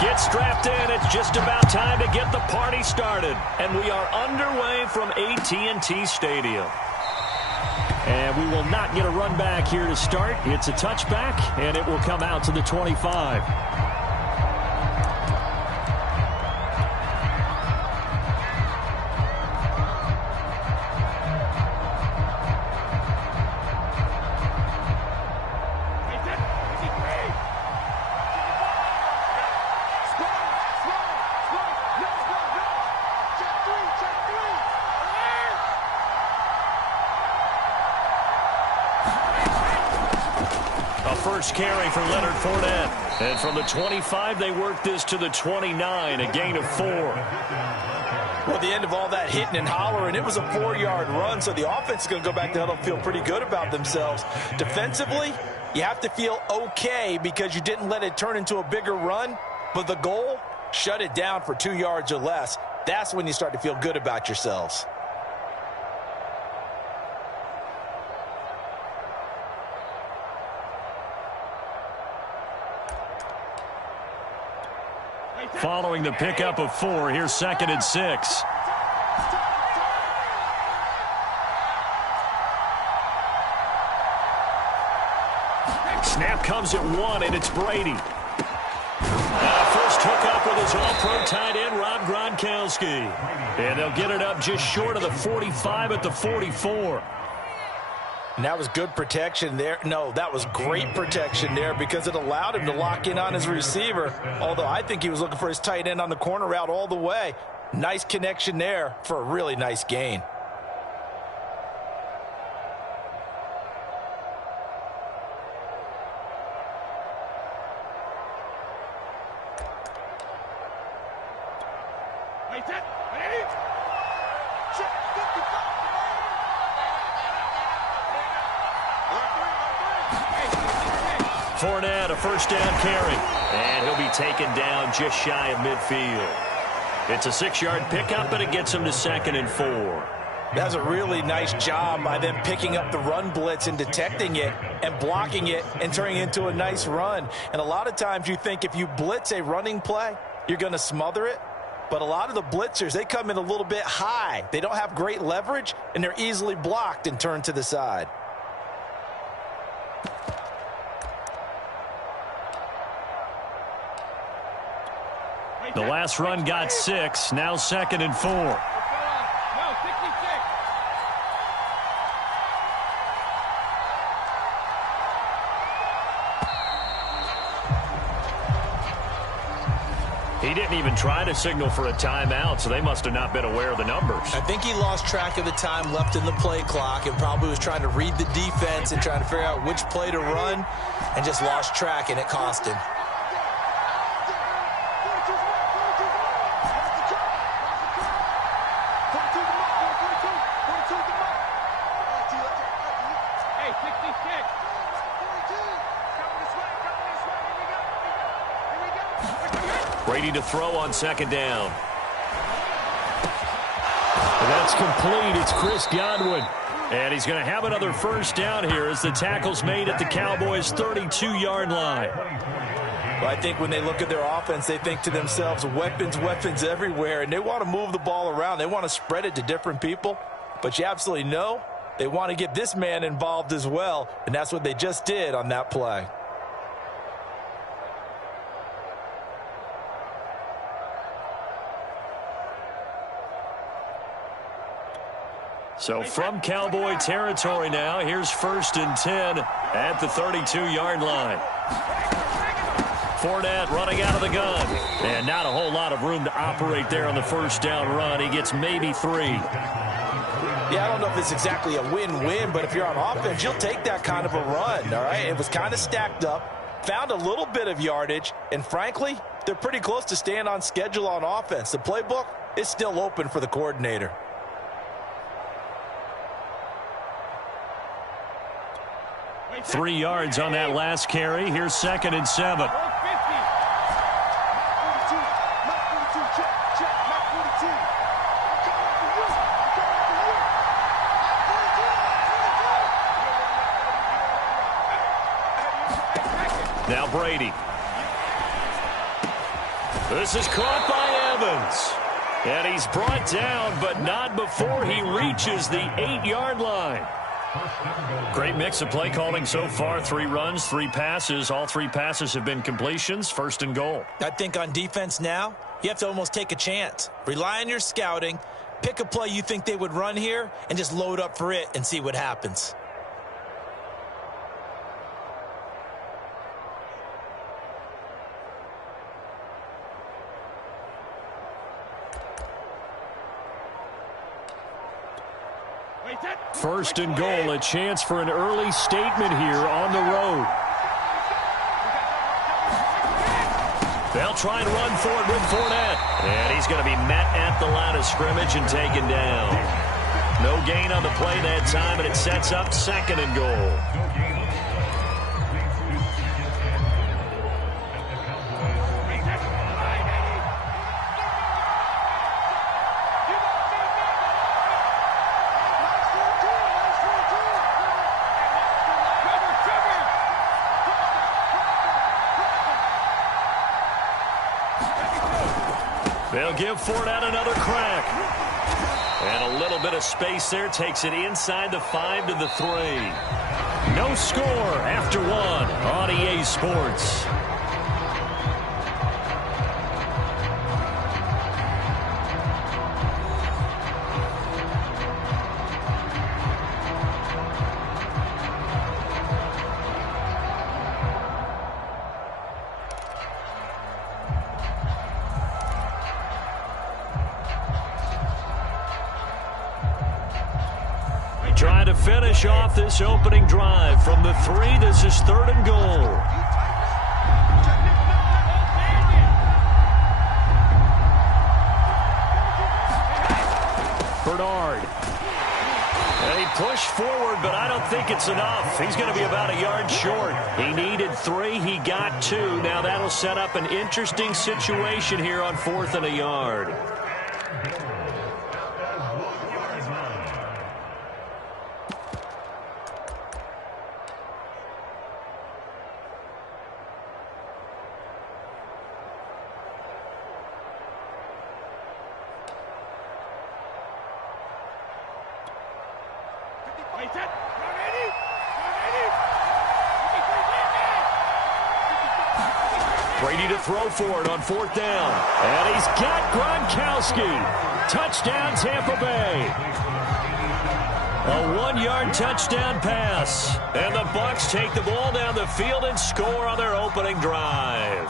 Get strapped in. It's just about time to get the party started. And we are underway from AT&T Stadium. And we will not get a run back here to start. It's a touchback, and it will come out to the 25. First carry for Leonard Fournette. And from the 25, they work this to the 29, a gain of 4. Well, at the end of all that hitting and hollering, it was a 4-yard run, so the offense is going to go back to huddle and feel pretty good about themselves. Defensively, you have to feel okay because you didn't let it turn into a bigger run, but the goal, shut it down for 2 yards or less. That's when you start to feel good about yourselves. Following the pickup of 4, here's 2nd and 6. Snap comes at 1, and it's Brady. First hook up with his all-pro tight end, Rob Gronkowski. And they'll get it up just short of the 45 at the 44. And that was good protection there. No, that was great protection there because it allowed him to lock in on his receiver, although I think he was looking for his tight end on the corner route all the way. Nice connection there for a really nice gain. Fournette, a first down carry. And he'll be taken down just shy of midfield. It's a 6-yard pickup, but it gets him to 2nd and 4. That's a really nice job by them picking up the run blitz and detecting it and blocking it and turning it into a nice run. And a lot of times you think if you blitz a running play, you're going to smother it. But a lot of the blitzers, they come in a little bit high. They don't have great leverage, and they're easily blocked and turned to the side. The last run got 6, now 2nd and 4. He didn't even try to signal for a timeout, so they must have not been aware of the numbers. I think he lost track of the time left in the play clock and probably was trying to read the defense and trying to figure out which play to run and just lost track, and it cost him. Brady to throw on 2nd down. That's complete. It's Chris Godwin. And he's going to have another first down here as the tackle's made at the Cowboys' 32-yard line. Well, I think when they look at their offense, they think to themselves, weapons, weapons everywhere, and they want to move the ball around. They want to spread it to different people. But you absolutely know they want to get this man involved as well, and that's what they just did on that play. So from Cowboy territory now, here's 1st and 10 at the 32-yard line. Fournette running out of the gun. And not a whole lot of room to operate there on the first down run. He gets maybe 3. Yeah, I don't know if it's exactly a win-win, but if you're on offense, you'll take that kind of a run, all right? It was kind of stacked up, found a little bit of yardage, and frankly, they're pretty close to staying on schedule on offense. The playbook is still open for the coordinator. Three yards on that last carry. Here's 2nd and 7. Now Brady. This is caught by Evans. And he's brought down, but not before he reaches the 8-yard line. Great mix of play calling so far. 3 runs, 3 passes. All 3 passes have been completions. First and goal. I think on defense now, you have to almost take a chance. Rely on your scouting. Pick a play you think they would run here and just load up for it and see what happens. First and goal, a chance for an early statement here on the road. They'll try and run for it with Fournette. And he's going to be met at the line of scrimmage and taken down. No gain on the play that time, and it sets up second and goal. They'll give Fournette another crack. And a little bit of space there takes it inside the 5 to the 3. No score after 1 on EA Sports. Trying to finish off this opening drive from the 3. This is third and goal. Bernard. And he pushed forward, but I don't think it's enough. He's going to be about a yard short. He needed 3. He got 2. Now that'll set up an interesting situation here on 4th and a yard. Brady to throw for it on 4th down. And he's got Gronkowski. Touchdown, Tampa Bay. A 1-yard touchdown pass. And the Bucs take the ball down the field and score on their opening drive.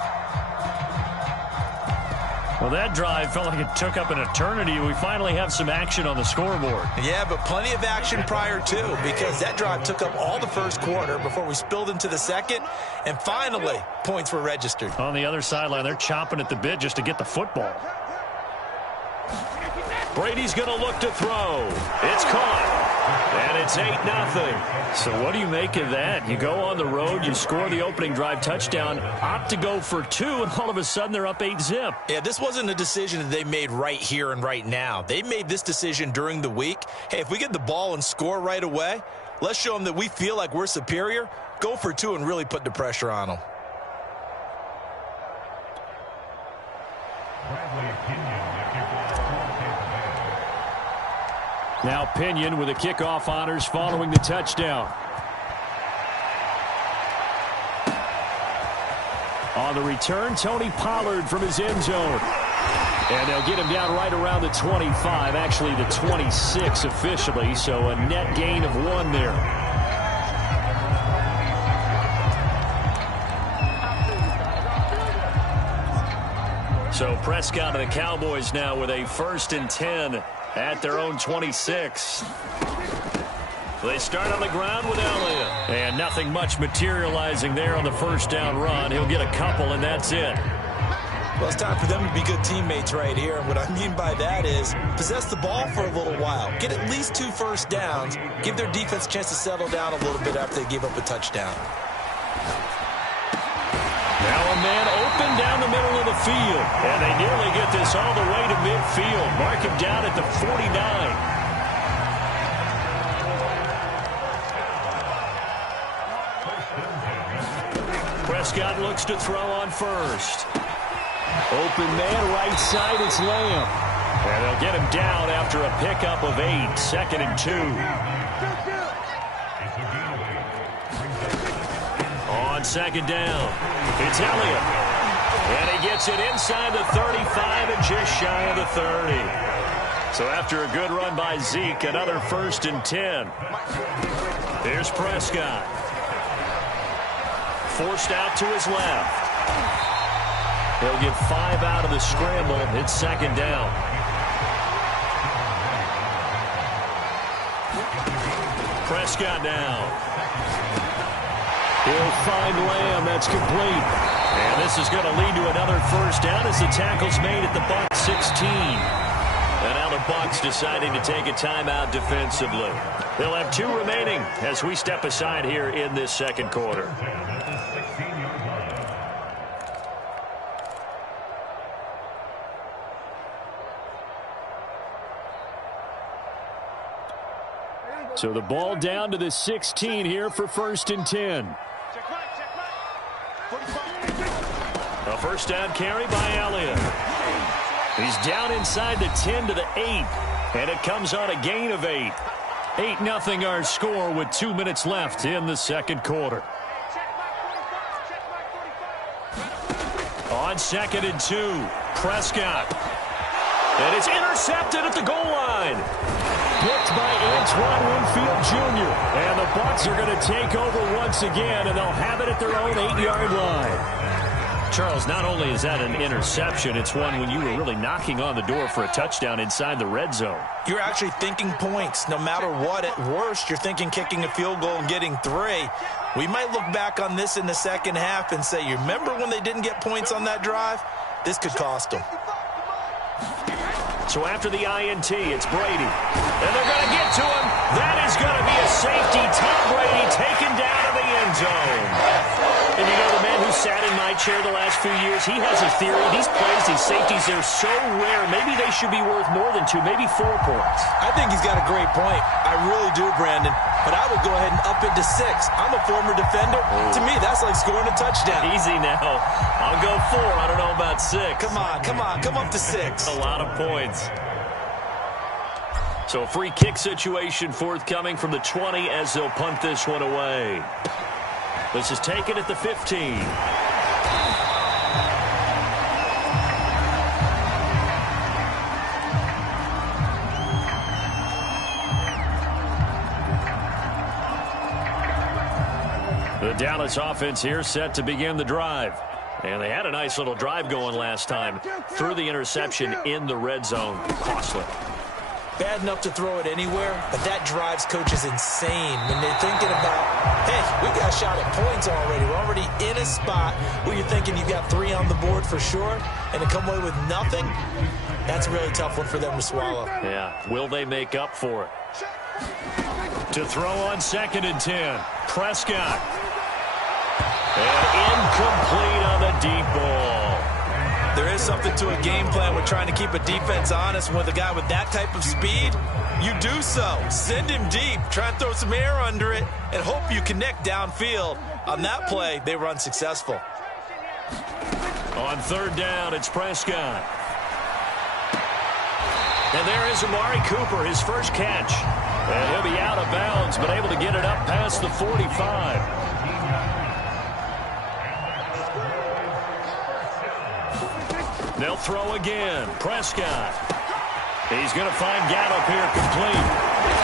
Well, that drive felt like it took up an eternity. We finally have some action on the scoreboard. Yeah, but plenty of action prior to, because that drive took up all the first quarter before we spilled into the second, and finally, points were registered. On the other sideline, they're chomping at the bit just to get the football. Brady's going to look to throw. It's caught. And it's 8-0. So what do you make of that? You go on the road, you score the opening drive touchdown, opt to go for 2, and all of a sudden they're up 8-zip. Yeah, this wasn't a decision that they made right here and right now. They made this decision during the week. Hey, if we get the ball and score right away, let's show them that we feel like we're superior. Go for 2 and really put the pressure on them. Now Pinion with the kickoff honors following the touchdown. On the return, Tony Pollard from his end zone. And they'll get him down right around the 25, actually the 26 officially, so a net gain of 1 there. So Prescott and the Cowboys now with a 1st and 10 at their own 26. They start on the ground with Elliott. And nothing much materializing there on the first down run. He'll get a couple, and that's it. Well, it's time for them to be good teammates right here. And what I mean by that is possess the ball for a little while. Get at least 2 first downs. Give their defense a chance to settle down a little bit after they give up a touchdown. Now a man open down the middle of the field. And they nearly get this all the way to midfield. Mark him down at the 49. Prescott looks to throw on first. Open man, right side, it's Lamb. And they'll get him down after a pickup of 8, 2nd and 2. On 2nd down, it's Elliott. And he gets it inside the 35 and just shy of the 30. So after a good run by Zeke, another 1st and 10. Here's Prescott. Forced out to his left. He'll get 5 out of the scramble. It's 2nd down. Prescott now. He'll find Lamb. That's complete. And this is going to lead to another 1st down as the tackle's made at the Bucs 16. And now the Bucs deciding to take a timeout defensively. They'll have 2 remaining as we step aside here in this 2nd quarter. So the ball down to the 16 here for 1st and 10. A 1st down carry by Elliott. He's down inside the 10 to the 8. And it comes on a gain of 8. 8-0 our score with 2 minutes left in the 2nd quarter. On 2nd and 2, Prescott. And it's intercepted at the goal line. Picked by Antoine Winfield Jr. And the Bucs are going to take over once again, and they'll have it at their own 8-yard line. Charles, not only is that an interception, it's one when you were really knocking on the door for a touchdown inside the red zone. You're actually thinking points. No matter what, at worst, you're thinking kicking a field goal and getting 3. We might look back on this in the 2nd half and say, you remember when they didn't get points on that drive? This could cost them. So after the INT, it's Brady. And they're going to get to him. That is going to be a safety. Tom Brady taken down to the end zone. And you know, the man who sat in my chair the last few years, he has a theory. These plays, these safeties, they're so rare. Maybe they should be worth more than 2, maybe 4 points. I think he's got a great point. I really do, Brandon. But I would go ahead and up it to 6. I'm a former defender. To me, that's like scoring a touchdown. Easy now. I'll go 4. I don't know about 6. Come on. Come up to 6. A lot of points. So a free kick situation forthcoming from the 20 as they'll punt this one away. This is taken at the 15. The Dallas offense here set to begin the drive. And they had a nice little drive going last time. Through the interception in the red zone. Costly. Bad enough to throw it anywhere, but that drives coaches insane when they're thinking about, hey, we got a shot at points already. We're already in a spot where you're thinking you've got 3 on the board for sure, and to come away with nothing, that's a really tough one for them to swallow. Yeah, will they make up for it? To throw on 2nd and 10, Prescott. And incomplete on the deep ball. There is something to a game plan with trying to keep a defense honest. With a guy with that type of speed, you do so. Send him deep, try and throw some air under it, and hope you connect downfield. On that play, they were unsuccessful. On 3rd down, it's Prescott. And there is Amari Cooper, his first catch. And he'll be out of bounds, but able to get it up past the 45. They'll throw again. Prescott. He's going to find Gallup here complete.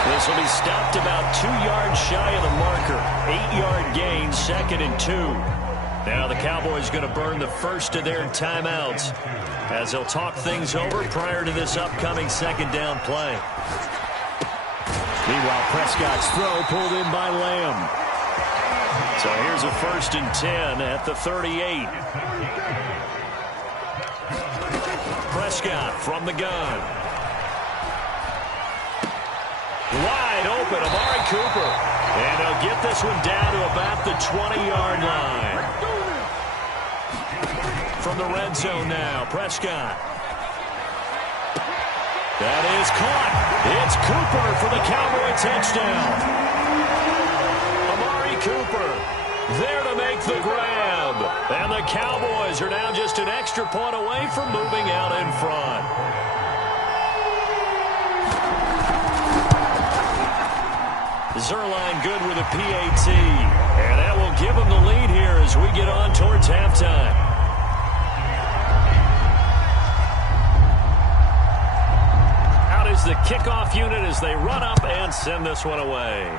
This will be stopped about 2 yards shy of the marker. 8-yard gain, 2nd and 2. Now the Cowboys going to burn the first of their timeouts as they'll talk things over prior to this upcoming 2nd down play. Meanwhile, Prescott's throw pulled in by Lamb. So here's a 1st and 10 at the 38. Prescott from the gun. Wide open, Amari Cooper. And they'll get this one down to about the 20-yard line. From the red zone now, Prescott. That is caught. It's Cooper for the Cowboy touchdown. Amari Cooper. There to make the grab. And the Cowboys are now just an extra point away from moving out in front. Zerline good with a PAT. And that will give them the lead here as we get on towards halftime. Out is the kickoff unit as they run up and send this one away.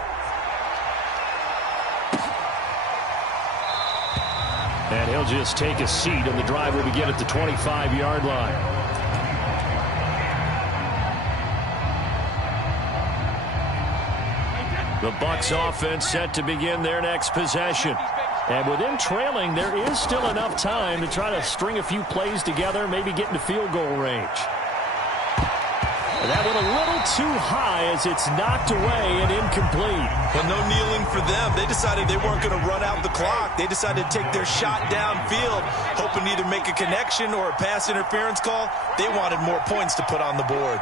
And he'll just take a seat, and the drive will begin at the 25-yard line. The Bucs offense set to begin their next possession. And with them trailing, there is still enough time to try to string a few plays together, maybe get into field goal range. And that went a little too high as it's knocked away and incomplete. But no kneeling for them. They decided they weren't going to run out the clock. They decided to take their shot downfield, hoping to either make a connection or a pass interference call. They wanted more points to put on the board.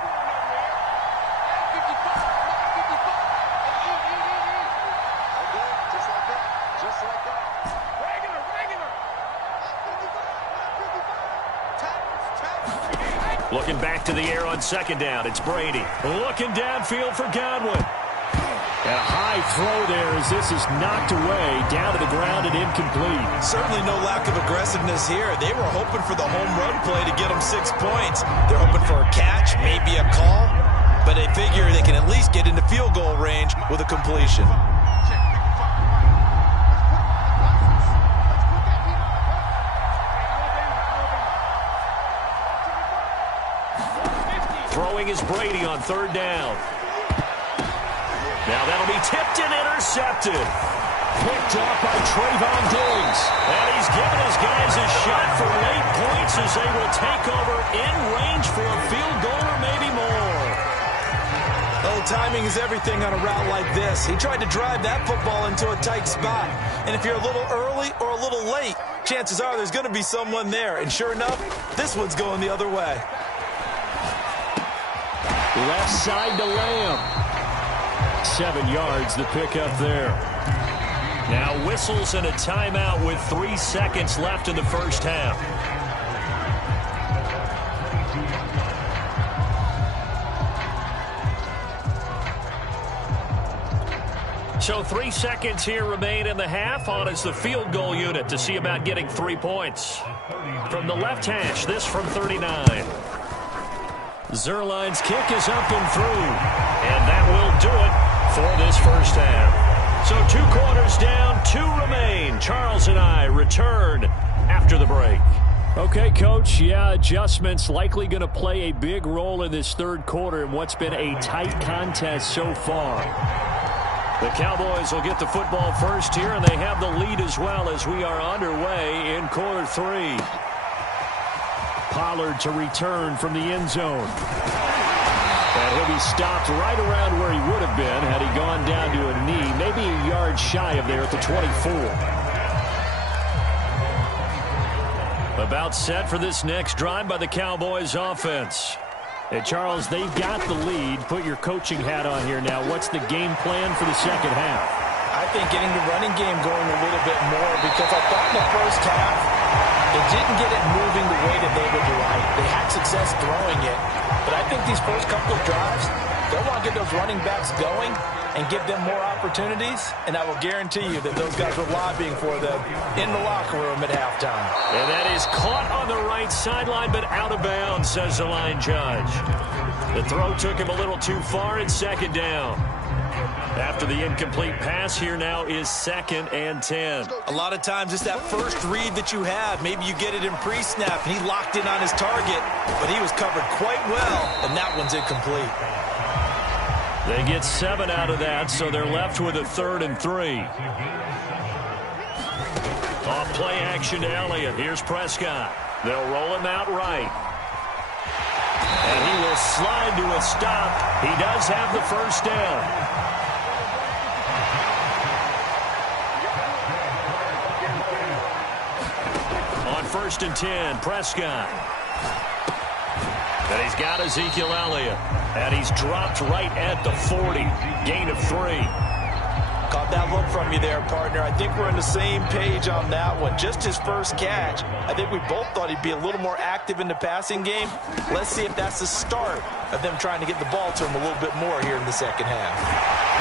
Looking back to the air on second down. It's Brady. Looking downfield for Godwin. And a high throw there as this is knocked away down to the ground and incomplete. Certainly no lack of aggressiveness here. They were hoping for the home run play to get them 6 points. They're hoping for a catch, maybe a call. But they figure they can at least get into field goal range with a completion. Throwing is Brady on third down. Now that'll be tipped and intercepted. Picked off by Trayvon Diggs. And he's given his guys a shot for late points as they will take over in range for a field goal or maybe more. Well, timing is everything on a route like this. He tried to drive that football into a tight spot. And if you're a little early or a little late, chances are there's going to be someone there. And sure enough, this one's going the other way. Left side to Lamb. 7 yards the pickup there. Now whistles and a timeout with 3 seconds left in the first half. So 3 seconds here remain in the half. On is the field goal unit to see about getting 3 points. From the left hash, this from 39. Zerline's kick is up and through. And that will do it for this first half. So 2 quarters down, 2 remain. Charles and I return after the break. Okay, Coach, yeah, adjustments likely going to play a big role in this third quarter in what's been a tight contest so far. The Cowboys will get the football first here, and they have the lead as well as we are underway in quarter 3. Pollard to return from the end zone. And he'll be stopped right around where he would have been had he gone down to a knee, maybe a yard shy of there at the 24. About set for this next drive by the Cowboys offense. And Charles, they've got the lead. Put your coaching hat on here now. What's the game plan for the second half? I think getting the running game going a little bit more, because I thought in the first half they didn't get it moving the way that they would like. They had success throwing it. But I think these first couple of drives, they'll want to get those running backs going and give them more opportunities. And I will guarantee you that those guys were lobbying for them in the locker room at halftime. And that is caught on the right sideline, but out of bounds, says the line judge. The throw took him a little too far in second down. After the incomplete pass, here now is 2nd and 10. A lot of times it's that first read that you have. Maybe you get it in pre-snap, and he locked in on his target, but he was covered quite well, and that one's incomplete. They get 7 out of that, so they're left with a 3rd and 3. Off play action to Elliott. Here's Prescott. They'll roll him out right. And he will slide to a stop. He does have the first down. On 1st and 10, Prescott. And he's got Ezekiel Elliott. And he's dropped right at the 40. Gain of 3. Caught that look from you there, partner. I think we're on the same page on that one. Just his first catch. I think we both thought he'd be a little more active in the passing game. Let's see if that's the start of them trying to get the ball to him a little bit more here in the second half.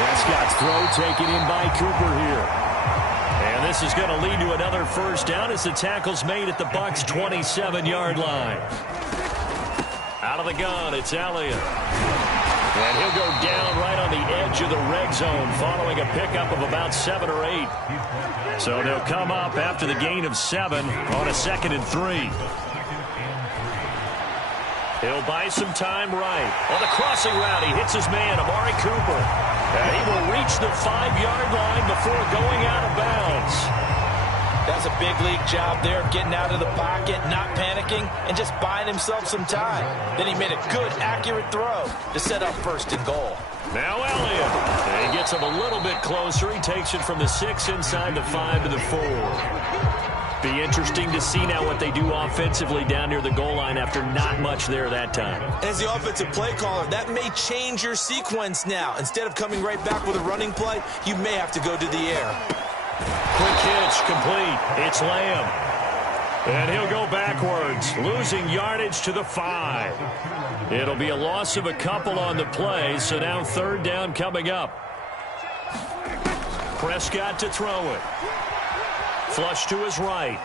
Prescott's throw taken in by Cooper here. And this is going to lead to another first down as the tackle's made at the Bucs' 27-yard line. Out of the gun, it's Elliott. And he'll go down right on the edge of the red zone following a pickup of about 7 or 8. So they'll come up after the gain of 7 on a 2nd and 3. He'll buy some time right. On the crossing route, he hits his man, Amari Cooper. And he will reach the 5-yard line before going out of bounds. That's a big league job there of getting out of the pocket, not panicking, and just buying himself some time. Then he made a good, accurate throw to set up 1st and goal. Now Elliott. And he gets him a little bit closer. He takes it from the 6 inside the 5 to the 4. Be interesting to see now what they do offensively down near the goal line after not much there that time. As the offensive play caller, that may change your sequence now. Instead of coming right back with a running play, you may have to go to the air. Quick hitch, complete. It's Lamb. And he'll go backwards, losing yardage to the 5. It'll be a loss of a couple on the play, so now 3rd down coming up. Prescott to throw it. Flush to his right.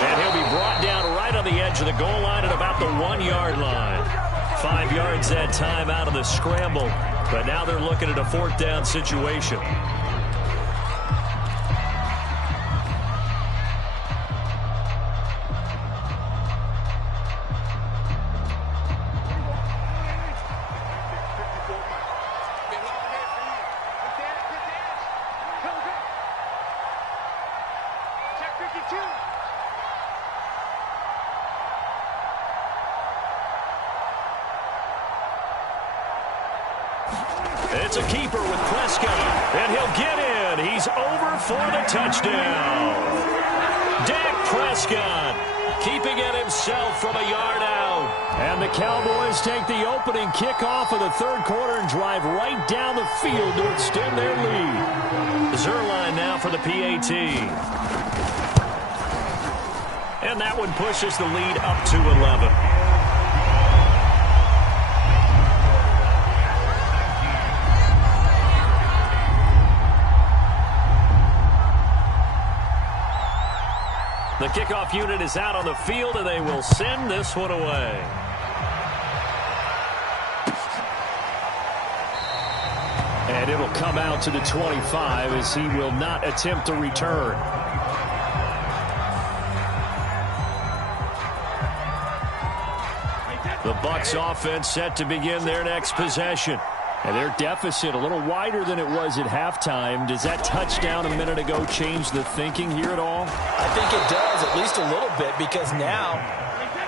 And he'll be brought down right on the edge of the goal line at about the 1-yard line. 5 yards that time out of the scramble. But now they're looking at a 4th down situation. It's a keeper with Prescott, and he'll get in. He's over for the touchdown. Dak Prescott keeping it himself from a yard out. And the Cowboys take the opening kickoff of the 3rd quarter and drive right down the field to extend their lead. Zerline now for the PAT. And that one pushes the lead up to 11. The kickoff unit is out on the field, and they will send this one away. And it'll come out to the 25 as he will not attempt to return. The Bucs offense set to begin their next possession. And their deficit a little wider than it was at halftime. Does that touchdown a minute ago change the thinking here at all? I think it does, at least a little bit, because now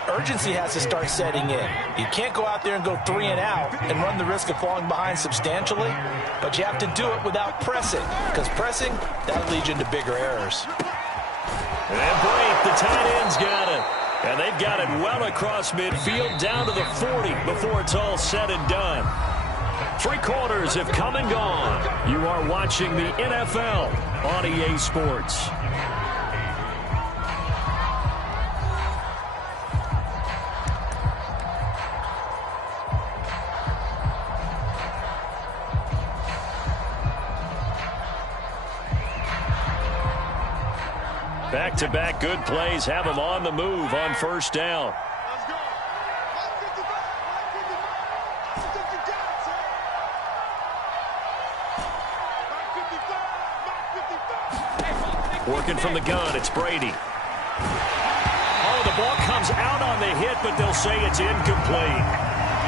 urgency has to start setting in. You can't go out there and go 3 and out and run the risk of falling behind substantially, but you have to do it without pressing, because pressing, that'll lead you into bigger errors. And break, the tight end's got it. And they've got it well across midfield down to the 40 before it's all said and done. 3 quarters have come and gone. You are watching the NFL on EA Sports. Back-to-back good plays have them on the move on 1st down. Working from the gun, it's Brady. Oh, the ball comes out on the hit, but they'll say it's incomplete.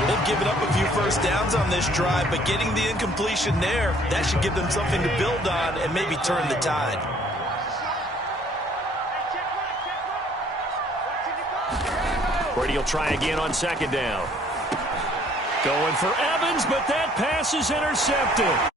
They've given up a few first downs on this drive, but getting the incompletion there, that should give them something to build on and maybe turn the tide. Brady will try again on 2nd down. Going for Evans, but that pass is intercepted.